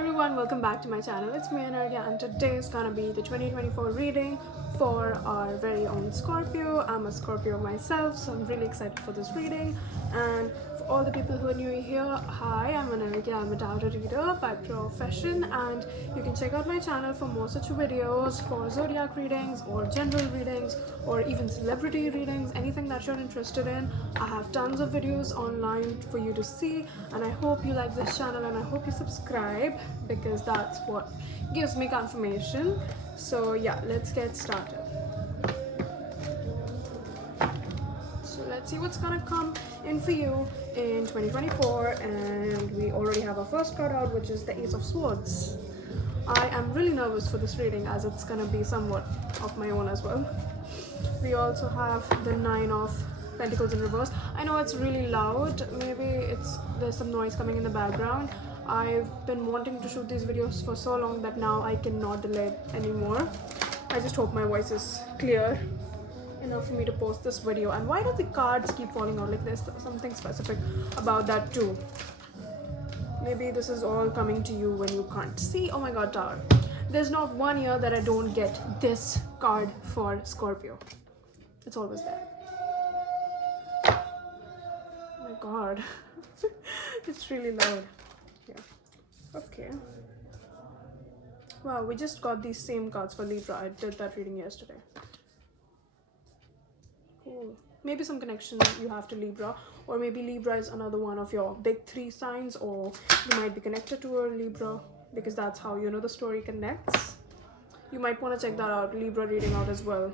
everyone, welcome back to my channel. It's me Anarya, and today is gonna be the 2024 reading for our very own Scorpio. I'm a Scorpio myself, so I'm really excited for this reading. And for all the people who are new here, hi, I'm Anarya. I'm a tarot reader by profession, and you can check out my channel for more such videos for zodiac readings or general readings or even celebrity readings, anything that you're interested in. I have tons of videos online for you to see, and I hope you like this channel and I hope you subscribe because that's what gives me confirmation. So yeah, let's get started. So let's see what's gonna come in for you in 2024, and we already have our first card out, which is the Ace of Swords. I am really nervous for this reading as it's gonna be somewhat of my own as well. We also have the Nine of Pentacles in reverse. I know it's really loud, maybe there's some noise coming in the background. I've been wanting to shoot these videos for so long that now I cannot delay it anymore. I just hope my voice is clear enough for me to post this video. And why do the cards keep falling out? Like there's something specific about that too. Maybe this is all coming to you when you can't see. Oh my god, Tower. There's not one year that I don't get this card for Scorpio. It's always there. Oh my god. It's really loud. Yeah. Okay. Wow, we just got these same cards for Libra. I did that reading yesterday. Cool. Maybe some connection you have to Libra, or maybe Libra is another one of your big three signs, or you might be connected to a Libra because that's how you know the story connects. You might want to check that out, Libra reading out as well.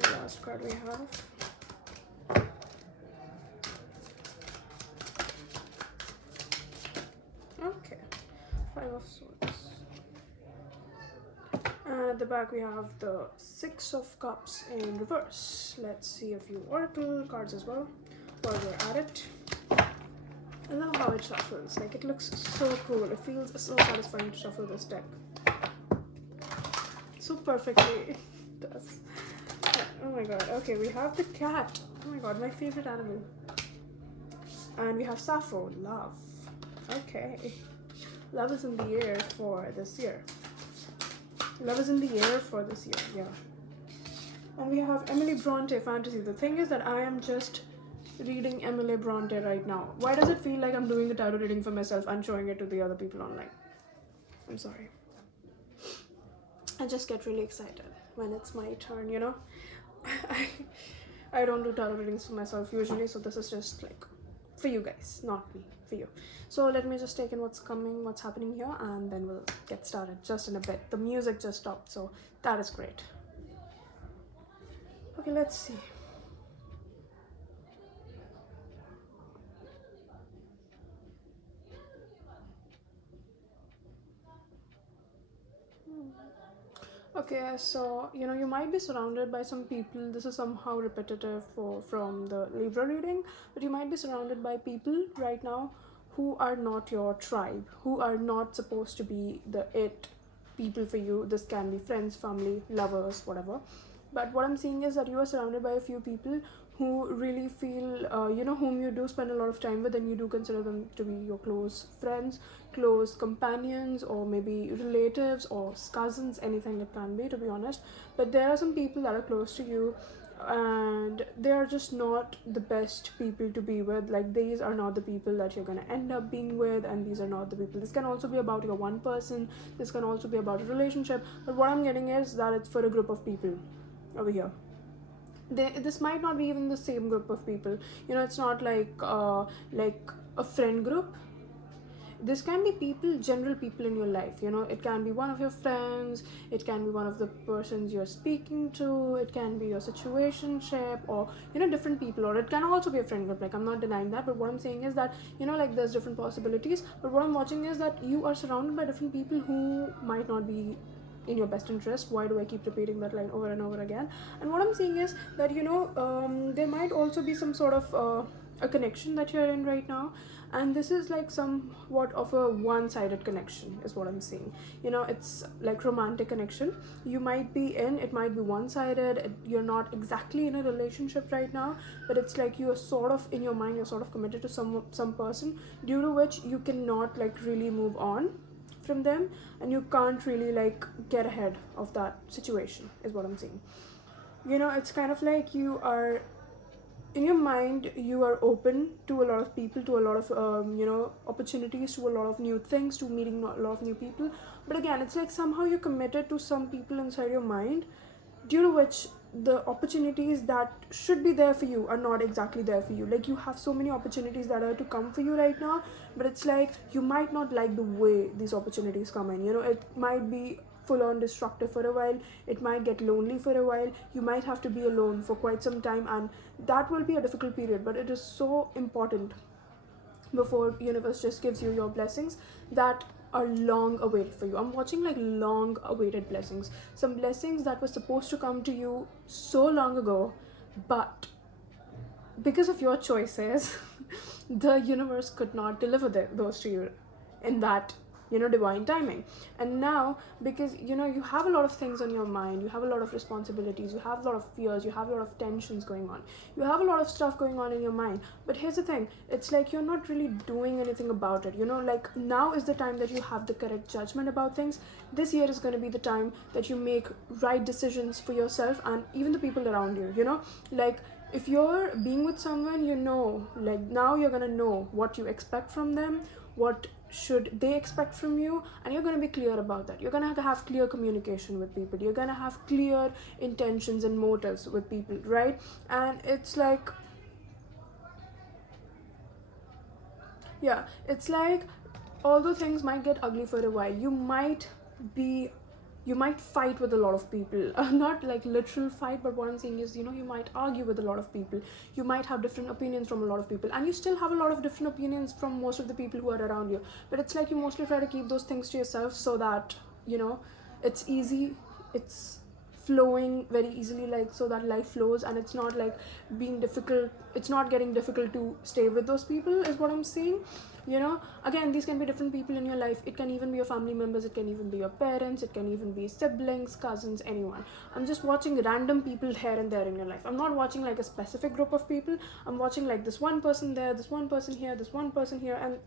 The last card we have. Okay, Five of Swords. And at the back we have the Six of Cups in reverse. Let's see a few oracle cards as well while we're at it. I love how it shuffles. Like, it looks so cool. It feels so satisfying to shuffle this deck. So perfectly it does. Oh my god. Okay, we have the cat. Oh my god, my favorite animal. And we have Sappho, love. Okay. Love is in the air for this year. Love is in the air for this year, yeah. And we have Emily Bronte, fantasy. The thing is that I am just reading Emily Bronte right now. Why does it feel like I'm doing the tarot reading for myself and showing it to the other people online? I'm sorry. I just get really excited when it's my turn, you know? I don't do tarot readings for myself usually, so this is just like for you guys, not me, for you. So let me just take in what's coming, what's happening here, and then we'll get started just in a bit. The music just stopped, so that is great. Okay, let's see. Okay, so you might be surrounded by some people. This is somehow repetitive from the Libra reading, but you might be surrounded by people right now who are not your tribe, who are not supposed to be the it people for you. This can be friends, family, lovers, whatever. But what I'm seeing is that you are surrounded by a few people who really feel, whom you do spend a lot of time with, and you do consider them to be your close friends, close companions, or maybe relatives or cousins, anything it can be, to be honest. But there are some people that are close to you and they are just not the best people to be with. Like, these are not the people that you're gonna end up being with, and these are not the people. This can also be about your one person, this can also be about a relationship, but what I'm getting is that it's for a group of people over here. This might not be even the same group of people, it's not like a friend group. This can be people, general people in your life. It can be one of your friends, it can be one of the persons you're speaking to, it can be your situationship, or different people, or it can also be a friend group. Like, I'm not denying that, but what I'm saying is that like, there's different possibilities. But what I'm watching is that you are surrounded by different people who might not be in your best interest. Why do I keep repeating that line over and over again? And what I'm seeing is that there might also be some sort of a connection that you're in right now, And this is like somewhat of a one-sided connection is what I'm saying. It's like romantic connection. You might be in, it might be one-sided, you're not exactly in a relationship right now, but it's like you're sort of in your mind, you're sort of committed to some person, due to which you cannot like really move on from them, and you can't really like get ahead of that situation is what I'm saying. It's kind of like you are in your mind, you are open to a lot of people, to a lot of opportunities, to a lot of new things, to meeting a lot of new people. But again, it's like somehow you're committed to some people inside your mind, due to which the opportunities that should be there for you are not exactly there for you. Like, you have so many opportunities that are to come for you right now, but it's like you might not like the way these opportunities come in. It might be full on destructive for a while, it might get lonely for a while, you might have to be alone for quite some time, and that will be a difficult period. But it is so important, before universe just gives you your blessings that are long awaited for you. I'm watching like long awaited blessings, some blessings that were supposed to come to you so long ago, but because of your choices the universe could not deliver those to you in that divine timing. And now, because you have a lot of things on your mind, you have a lot of responsibilities, you have a lot of fears, you have a lot of tensions going on, you have a lot of stuff going on in your mind. But here's the thing, it's like you're not really doing anything about it. Like, now is the time that you have the correct judgment about things. This year is going to be the time that you make right decisions for yourself and even the people around you. Like, if you're being with someone, like, now you're gonna know what you expect from them, what should they expect from you, and you're gonna be clear about that. You're gonna have clear communication with people, you're gonna have clear intentions and motives with people, right? And it's like, yeah, it's like, although things might get ugly for a while, be you might fight with a lot of people, not like literal fight, but what I'm saying is, you might argue with a lot of people, you might have different opinions from a lot of people, and you still have a lot of different opinions from most of the people who are around you. But it's like you mostly try to keep those things to yourself, so that it's easy, it's flowing very easily, like, so that life flows, and it's not like being difficult, it's not getting difficult to stay with those people is what I'm saying. Again, these can be different people in your life, it can even be your family members, it can even be your parents, it can even be siblings, cousins, anyone. I'm just watching random people here and there in your life. I'm not watching like a specific group of people, I'm watching like this one person there, this one person here, this one person here, and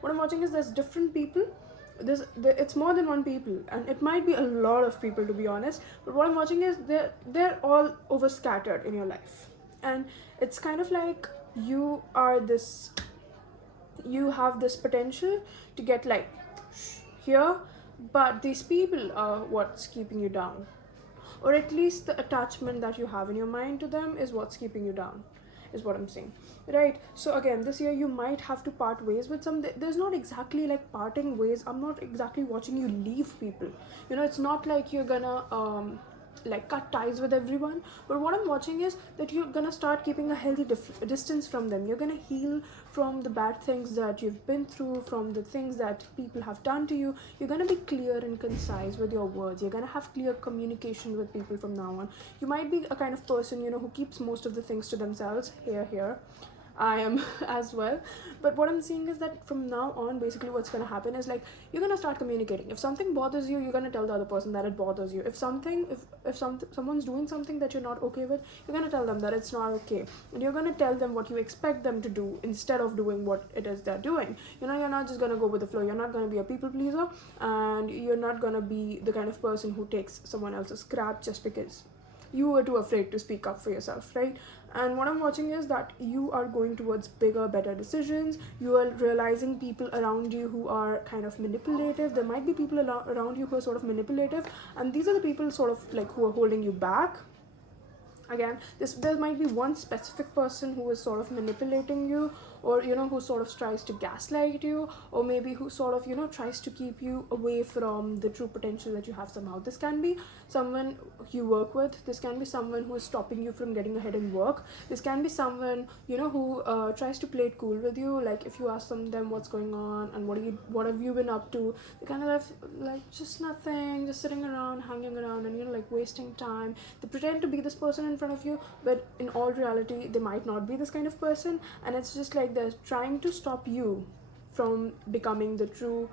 what I'm watching is there's different people. It's more than one people, and it might be a lot of people, to be honest, but what I'm watching is they're all over scattered in your life. And it's kind of like you have this potential to get like here, but these people are what's keeping you down, or at least the attachment that you have in your mind to them is what's keeping you down is what I'm saying, right? So again, this year you might have to part ways with some. There's not exactly like parting ways, I'm not exactly watching you leave people. It's not like you're gonna like cut ties with everyone, but what I'm watching is that you're gonna start keeping a healthy distance from them. You're gonna heal from the bad things that you've been through, from the things that people have done to you. You're gonna be clear and concise with your words, you're gonna have clear communication with people from now on. You might be a kind of person who keeps most of the things to themselves. Here I am as well. But what I'm seeing is that from now on, basically what's going to happen is like you're going to start communicating. If something bothers you, you're going to tell the other person that it bothers you. If someone's doing something that you're not okay with, you're going to tell them that it's not okay, and you're going to tell them what you expect them to do instead of doing what it is they're doing. You're not just going to go with the flow. You're not going to be a people pleaser, and you're not going to be the kind of person who takes someone else's crap just because you were too afraid to speak up for yourself, right? And what I'm watching is that you are going towards bigger, better decisions. You are realizing people around you who are kind of manipulative. There might be people around you who are sort of manipulative, and these are the people sort of like who are holding you back. Again, there might be one specific person who is sort of manipulating you, or who sort of tries to gaslight you, or maybe who sort of tries to keep you away from the true potential that you have somehow. This can be someone you work with, this can be someone who is stopping you from getting ahead in work, this can be someone who tries to play it cool with you. Like, if you ask them what's going on and what have you been up to, they kind of like just nothing, just sitting around, hanging around, and like wasting time. They pretend to be this person in front of you, but in all reality they might not be this kind of person, and it's just like like they're trying to stop you from becoming the true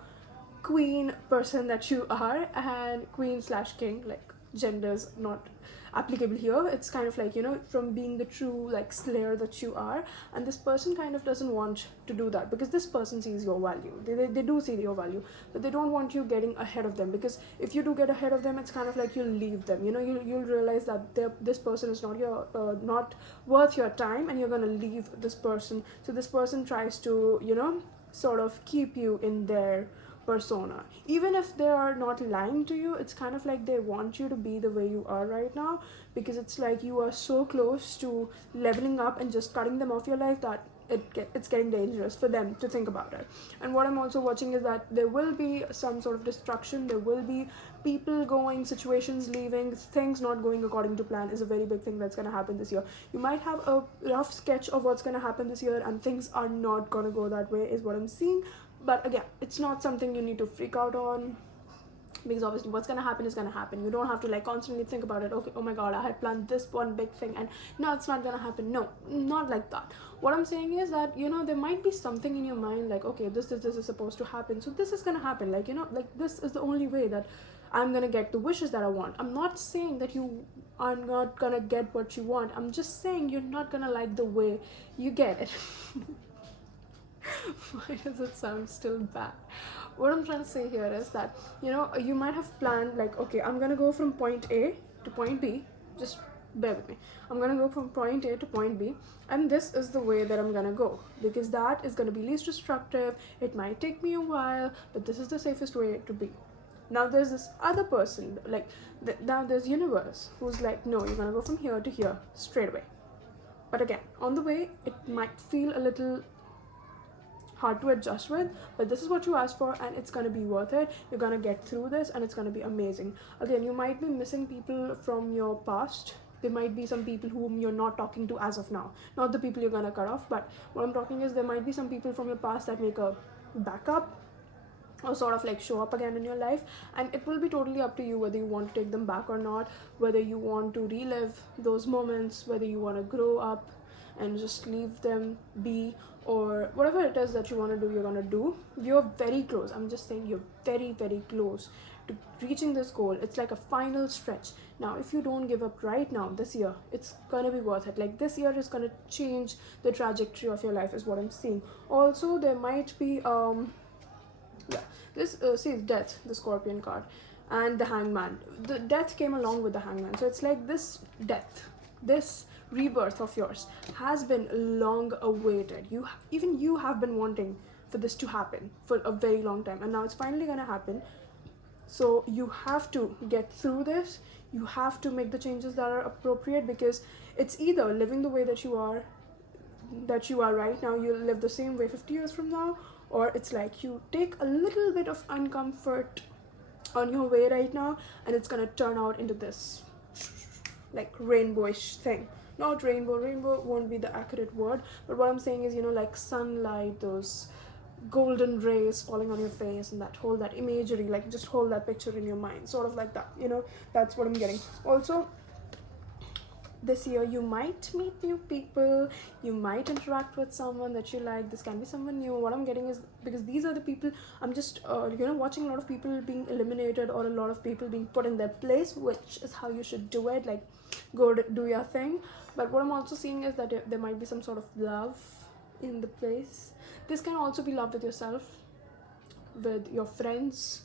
queen person that you are. And queen slash king, like genders not applicable here. It's kind of like, from being the true like slayer that you are. And this person kind of doesn't want to do that, because this person sees your value. They do see your value, but they don't want you getting ahead of them, because if you do get ahead of them, it's kind of like you'll leave them. You'll realize that this person is not worth your time, and you're gonna leave this person. So this person tries to sort of keep you in their persona. Even if they are not lying to you, it's kind of like they want you to be the way you are right now, because it's like you are so close to leveling up and just cutting them off your life that it's getting dangerous for them to think about it. And what I'm also watching is that there will be some sort of destruction. There will be people going, situations leaving, things not going according to plan is a very big thing that's going to happen this year. You might have a rough sketch of what's going to happen this year, and things are not going to go that way is what I'm seeing. But again, it's not something you need to freak out on, because obviously what's going to happen is going to happen. You don't have to like constantly think about it. Okay, oh my god, I had planned this one big thing and now it's not going to happen. No, not like that. What I'm saying is that there might be something in your mind like, okay, this is supposed to happen, so this is going to happen. Like like this is the only way that I'm going to get the wishes that I want. I'm not saying that you are not going to get what you want. I'm just saying you're not going to like the way you get it. Why does it sound still bad? What I'm trying to say here is that you might have planned like, okay, I'm gonna go from point A to point B. Just bear with me. I'm gonna go from point A to point B, and this is the way that I'm gonna go, because that is gonna be least destructive. It might take me a while, but this is the safest way to be. Now there's this other person, like now there's universe, who's like, no, you're gonna go from here to here straight away. But again, on the way, it might feel a little hard to adjust with, but this is what you asked for, and it's gonna be worth it. You're gonna get through this, and it's gonna be amazing. Again, you might be missing people from your past. There might be some people whom you're not talking to as of now, not the people you're gonna cut off, but what I'm talking is there might be some people from your past that make a backup or sort of like show up again in your life, and it will be totally up to you whether you want to take them back or not, whether you want to relive those moments, whether you want to grow up and just leave them be, or whatever it is that you want to do, you're going to do. You're very close. I'm just saying you're very, very close to reaching this goal. It's like a final stretch. Now, if you don't give up right now, this year, it's going to be worth it. Like this year is going to change the trajectory of your life is what I'm seeing. Also, there might be, this, see, death, the scorpion card, and the hangman. The death came along with the hangman. So it's like this death, this rebirth of yours has been long awaited. You have been wanting for this to happen for a very long time, and now it's finally gonna happen. So you have to get through this. You have to make the changes that are appropriate, because it's either living the way that you are right now, you'll live the same way 50 years from now, or it's like you take a little bit of uncomfort on your way right now, and it's gonna turn out into this like rainbowish thing. Not rainbow won't be the accurate word, but what I'm saying is, like sunlight, those golden rays falling on your face, and that imagery, like just hold that picture in your mind, sort of like that. That's what I'm getting. Also, this year you might meet new people, you might interact with someone that you like. This can be someone new. What I'm getting is, because these are the people, I'm just watching a lot of people being eliminated, or a lot of people being put in their place, which is how you should do it. Like, go do your thing. But what I'm also seeing is that there might be some sort of love in the place. This can also be love with yourself, with your friends,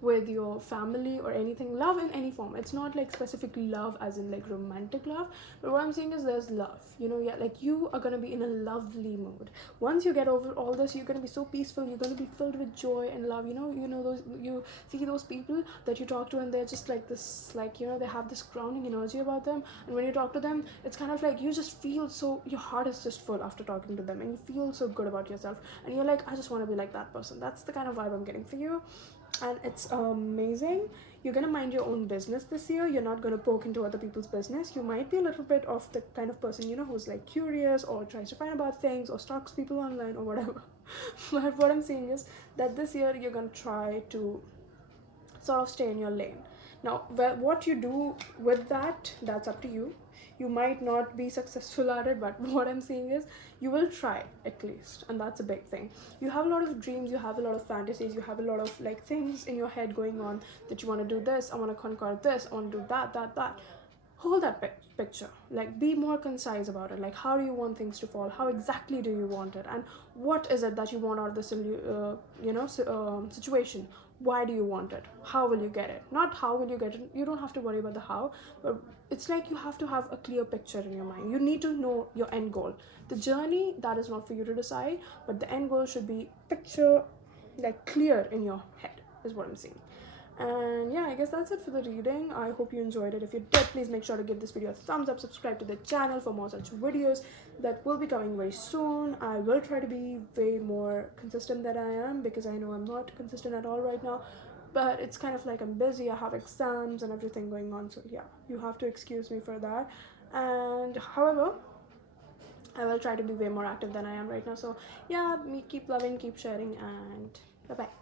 with your family, or anything. Love in any form. It's not like specific love as in like romantic love, but what I'm saying is there's love. Like you are gonna be in a lovely mood. Once you get over all this, you're gonna be so peaceful. You're gonna be filled with joy and love. You see those people that you talk to, and they're just like this, like they have this grounding energy about them, and when you talk to them, it's kind of like you just feel so, your heart is just full after talking to them, and you feel so good about yourself, and you're like, I just want to be like that person. That's the kind of vibe I'm getting for you. And it's amazing. You're gonna mind your own business this year. You're not gonna poke into other people's business. You might be a little bit of the kind of person who's like curious, or tries to find about things, or stalks people online, or whatever. But what I'm saying is that this year you're gonna try to sort of stay in your lane. Now, what you do with that's up to you. You might not be successful at it, but what I'm saying is you will try at least, and that's a big thing. You have a lot of dreams, you have a lot of fantasies, you have a lot of like things in your head going on, that you want to do this, I want to conquer this, I want to do that. Hold that picture, like be more concise about it. Like, how do you want things to fall, how exactly do you want it, and what is it that you want out of the situation. Why do you want it, how will you get it, not how will you get it, you don't have to worry about the how, but it's like you have to have a clear picture in your mind. You need to know your end goal. The journey, that is not for you to decide, but the end goal should be picture, like clear in your head, is what I'm saying. And yeah, I guess that's it for the reading. I hope you enjoyed it. If you did, please make sure to give this video a thumbs up, subscribe to the channel for more such videos that will be coming very soon. I will try to be way more consistent than I am, because I know I'm not consistent at all right now, but it's kind of like I'm busy, I have exams and everything going on, so yeah, you have to excuse me for that. And however, I will try to be way more active than I am right now. So yeah, me keep loving, keep sharing, and bye bye.